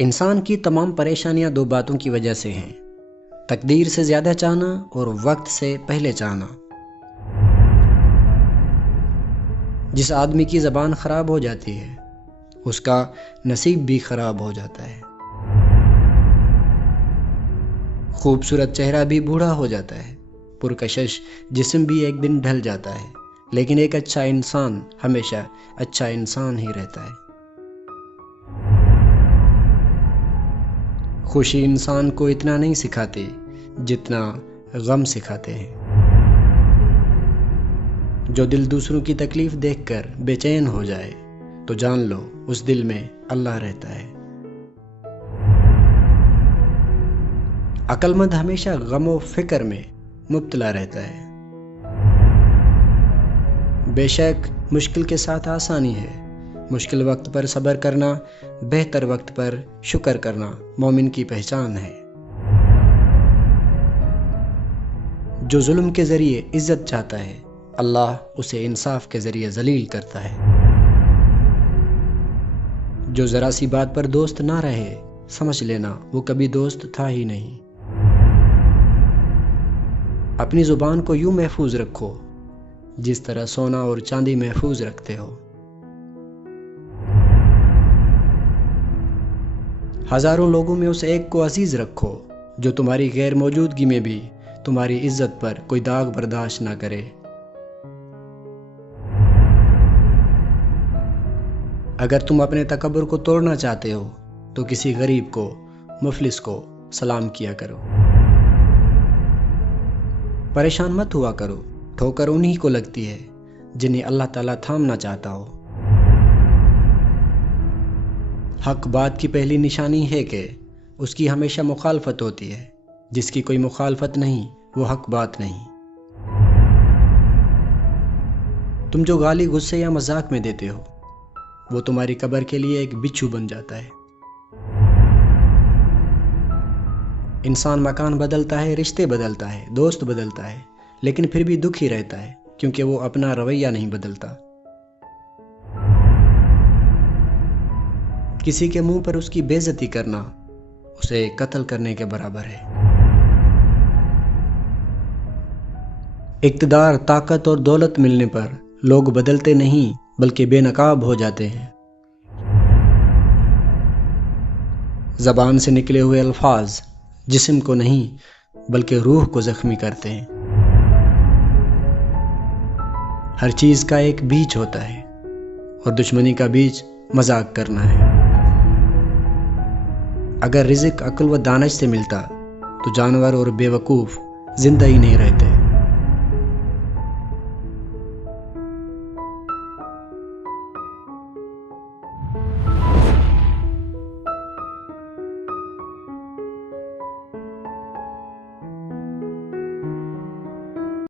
انسان کی تمام پریشانیاں دو باتوں کی وجہ سے ہیں: تقدیر سے زیادہ چاہنا اور وقت سے پہلے چاہنا۔ جس آدمی کی زبان خراب ہو جاتی ہے اس کا نصیب بھی خراب ہو جاتا ہے۔ خوبصورت چہرہ بھی بوڑھا ہو جاتا ہے، پرکشش جسم بھی ایک دن ڈھل جاتا ہے، لیکن ایک اچھا انسان ہمیشہ اچھا انسان ہی رہتا ہے۔ خوشی انسان کو اتنا نہیں سکھاتی جتنا غم سکھاتے ہیں۔ جو دل دوسروں کی تکلیف دیکھ کر بے چین ہو جائے تو جان لو اس دل میں اللہ رہتا ہے۔ عقل مند ہمیشہ غم و فکر میں مبتلا رہتا ہے۔ بے شک مشکل کے ساتھ آسانی ہے، مشکل وقت پر صبر کرنا، بہتر وقت پر شکر کرنا مومن کی پہچان ہے۔ جو ظلم کے ذریعے عزت چاہتا ہے اللہ اسے انصاف کے ذریعے ذلیل کرتا ہے۔ جو ذرا سی بات پر دوست نہ رہے سمجھ لینا وہ کبھی دوست تھا ہی نہیں۔ اپنی زبان کو یوں محفوظ رکھو جس طرح سونا اور چاندی محفوظ رکھتے ہو۔ ہزاروں لوگوں میں اس ایک کو عزیز رکھو جو تمہاری غیر موجودگی میں بھی تمہاری عزت پر کوئی داغ برداشت نہ کرے۔ اگر تم اپنے تکبر کو توڑنا چاہتے ہو تو کسی غریب کو، مفلس کو سلام کیا کرو۔ پریشان مت ہوا کرو، ٹھوکر انہی کو لگتی ہے جنہیں اللہ تعالیٰ تھامنا چاہتا ہو۔ حق بات کی پہلی نشانی ہے کہ اس کی ہمیشہ مخالفت ہوتی ہے، جس کی کوئی مخالفت نہیں وہ حق بات نہیں۔ تم جو گالی، غصے یا مذاق میں دیتے ہو وہ تمہاری قبر کے لیے ایک بچھو بن جاتا ہے۔ انسان مکان بدلتا ہے، رشتے بدلتا ہے، دوست بدلتا ہے، لیکن پھر بھی دکھی رہتا ہے کیونکہ وہ اپنا رویہ نہیں بدلتا۔ کسی کے منہ پر اس کی بے عزتی کرنا اسے قتل کرنے کے برابر ہے۔ اقتدار، طاقت اور دولت ملنے پر لوگ بدلتے نہیں بلکہ بے نقاب ہو جاتے ہیں۔ زبان سے نکلے ہوئے الفاظ جسم کو نہیں بلکہ روح کو زخمی کرتے ہیں۔ ہر چیز کا ایک بیج ہوتا ہے اور دشمنی کا بیج مذاق کرنا ہے۔ اگر رزق عقل و دانش سے ملتا تو جانور اور بے وقوف زندہ ہی نہیں رہتے۔